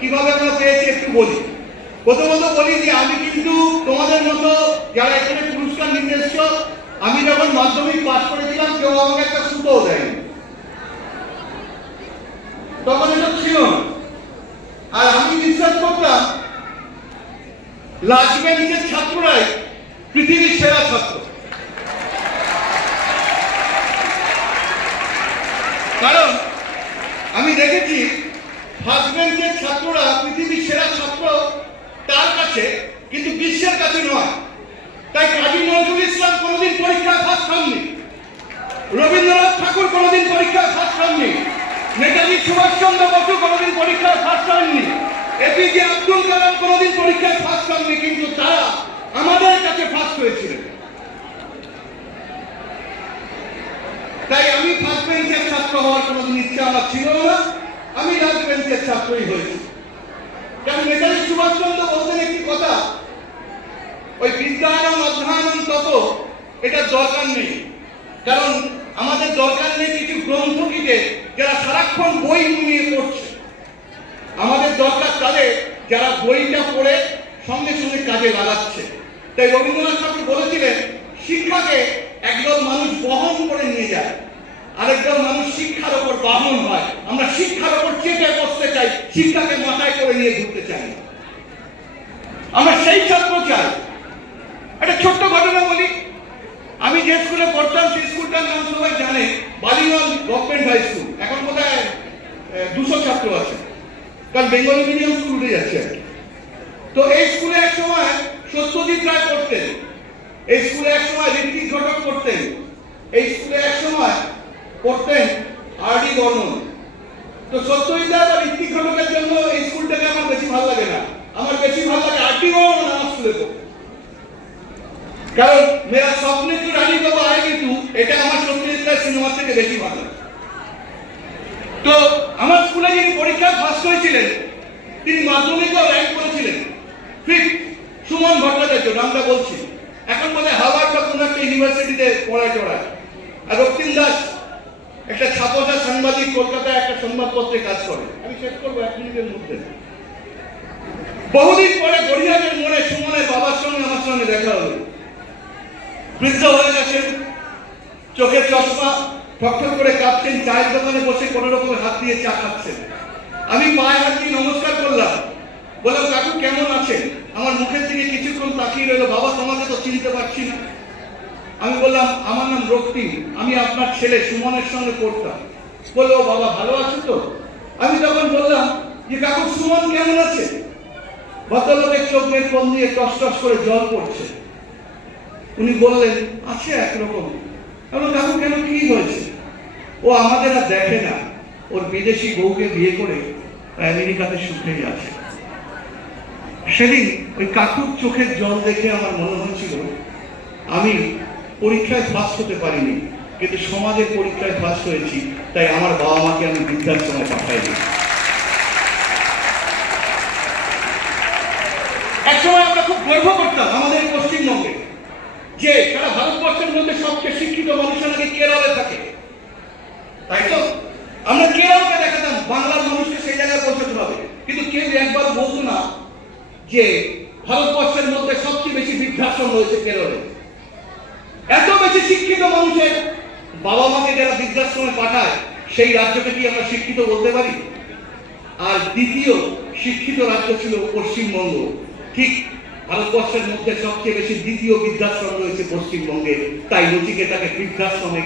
কিভাবে আমরা পেয়েছি একটু বলি। প্রথমত বলি যে আমি কিন্তু তোমাদের মতো যারা এখানে পুরস্কার নিতে এসছো, আমি যখন মাধ্যমিক পাস করেছিলাম কেউ আমাকে একটা সুতোও দেয়নি, তখন এটা ছিল না। আর আমি বিশ্বাস করতাম লাস্ট বেঞ্চের ছাত্ররাই পৃথিবীর সেরা ছাত্র, কারণ আমি দেখেছি ফার্স্ট বেঞ্চের ছাত্ররা পৃথিবীর সেরা ছাত্র তার কাছে, কিন্তু বিশ্বের কাছে নয়। তাই কাজী নজরুল ইসলাম কোনোদিন পরীক্ষায় ফার্স্ট হননি, রবীন্দ্রনাথ ঠাকুর কোনোদিন পরীক্ষায় ফার্স্ট হননি, নেতাজি সুভাষচন্দ্র বসু কোনোদিন পরীক্ষায় ফার্স্ট হননি, এপিজে আব্দুল কালাম কোনোদিন পরীক্ষায় ফার্স্ট হননি, কিন্তু তারা আমাদের কাছে ফার্স্ট হয়েছিলেন। তাই আমি ফার্স্ট বেঞ্চের ছাত্র হওয়ার কোনোদিন ইচ্ছা আমার ছিল না, আমি লাস্ট বেঞ্চের ছাত্রই হয়েছি। কারণ নেতাজি সুভাষচন্দ্র বলতেন একটি কথা, ওই বিদ্যায়ন অধ্যয়ন তত, এটা দরকার নেই। কারণ আমাদের দরকার নেই কিছু গ্রন্থকিতে যারা সারাক্ষণ বই নিয়ে পড়ছে, আমাদের দরকার তাদের যারা বইটা পড়ে সঙ্গে সঙ্গে কাজে লাগাচ্ছে। তাই রবীন্দ্রনাথ ঠাকুর বলেছিলেন শিক্ষাকে একজন মানুষ বহন করে নিয়ে যায়, আরেকজন মানুষ শিক্ষার ওপর বাহন হয়। আমরা শিক্ষার ওপর চেপে বসতে চাই, শিক্ষাকে মাথায় করে নিয়ে ঘুরতে চাই। আমরা সেই ছাত্র চাই। একটা ছোট্ট ঘটনা বলি, আমি যে স্কুলে পড়তাম সেই স্কুলটার নাম সবাই জানে, বালিগঞ্জ গভর্নমেন্ট হাই স্কুল। এখন বোধহয় 200 ছাত্র আছে, কারণ বেঙ্গলি মিডিয়াম স্কুল উঠে যাচ্ছে। তো এই স্কুলে এক সময় সত্যজিৎ রায় পড়তেন, এই স্কুলে এক সময় ঋত্বিক ঘটক পড়তেন, এই স্কুলে এক সময় পড়তেন আর.ডি. বর্মন। তো সত্যজিৎ রায় আর ঋত্বিক ঘটকের জন্য এই স্কুলটাকে আমার বেশি ভালো লাগে না, আমার বেশি ভালো লাগে আর.ডি. বর্মন আমার স্কুলে পড়তে। কারণ মেরা স্বপ্নে তো রানী বাবা আয়েগি তু, এটা আমার সত্যজিৎ রায় সিনেমা থেকে বেশি ভালো লাগে। তো আমার স্কুলে যিনি পরীক্ষায় ফার্স্ট হয়েছিলেন তিনি মাধ্যমিকেও র্যাঙ্ক করেছিলেন, ফিফথ, সুমন ভট্টাচার্য, নামটা বলছি। এখন বলে হার্ভার্ড বা কোনো একটা ইউনিভার্সিটিতে পড়ায় চড়ায়। আর রক্তিম দাস একটা ছাপোসা সাংবাদিক, কলকাতায় একটা সংবাদপত্রে কাজ করে। আমি শেষ করবো 1 মিনিটের মধ্যে। বহুদিন পরে গড়িয়াহাটের মোড়ে সুমনের বাবার সঙ্গে আমার সঙ্গে দেখা হলো। বৃদ্ধ হয়ে গেছেন, চোখের চশমা, ঠকঠক করে কাঁপছেন, চায়ের দোকানে বসে কোনো রকমের হাত দিয়ে চা খাচ্ছেন। আমি পায়ে হাত দিয়ে নমস্কার করলাম, বললাম কাকু কেমন আছেন? আমার মুখের দিকে কিছুক্ষণ তাকিয়ে রইল, বাবা তোমাকে তো চিনতে পারছি না। আমি বললাম আমার নাম রক্তিম, আমি আপনার ছেলে সুমনের সঙ্গে পড়তাম। বললো বাবা ভালো আছো তো? আমি তখন বললাম যে কাকু সুমন কেমন আছে? ভদ্রলোকের চোখের কোণ দিয়ে টস টস করে জল পড়ছে। উনি বললেন আছে একরকম। আমি কাকু কেন, কি হয়েছে? ও আমাদের আর দেখে না, ওর বিদেশি বউকে বিয়ে করে আমেরিকাতে সুখেই আছে। সেদিন ওই কাকুর চোখের জল দেখে আমার মনে হচ্ছিল আমি পরীক্ষায় ফার্স্ট হতে পারিনি, কিন্তু সমাজের পরীক্ষায় ফার্স্ট হয়েছি। তাই আমার বাবা মাকে আমি বৃদ্ধাশ্রমে পাঠাইনি। একসময় আমরা খুব গর্ব করতাম আমাদের পশ্চিমবঙ্গে যে সারা ভারতবর্ষের মধ্যে সবচেয়ে শিক্ষিত মানুষের নাকি কেরলে থাকে, তাই তো? আমরা কেরলকে দেখাতাম, বাংলার মানুষকে সেই জায়গায় পৌঁছাতে হবে। কিন্তু কেউ একবার বলতো না যে ভারতবর্ষের মধ্যে সবচেয়ে বেশি বৃদ্ধাশ্রম রয়েছে কেরলে। এত বেশি শিক্ষিত মানুষের বাবা মাকে যারা বৃদ্ধাশ্রমে পাঠায়, সেই রাজ্যকে কি আমরা শিক্ষিত বলতে পারি? আর দ্বিতীয় শিক্ষিত রাজ্য ছিল পশ্চিমবঙ্গ। ঠিক ভারতবর্ষের মধ্যে সবচেয়ে বেশি দ্বিতীয় বৃদ্ধাশ্রম রয়েছে পশ্চিমবঙ্গে। তাই নচিকেতাকে বৃদ্ধাশ্রমে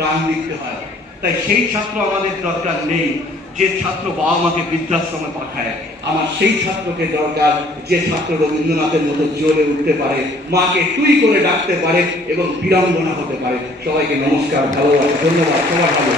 গান লিখতে হয়। তাই সেই ছাত্র আমাদের দরকার নেই যে ছাত্র বাবা মাকে বৃদ্ধাশ্রমে পাঠায়। আমার সেই ছাত্রকে দরকার যে ছাত্র রবীন্দ্রনাথের মতো জ্বলে উঠতে পারে, মাকে তুই করে ডাকতে পারে এবং বীরাঙ্গনা হতে পারে। সবাইকে নমস্কার, ভালোবাসা, ধন্যবাদ, সবার ভালো।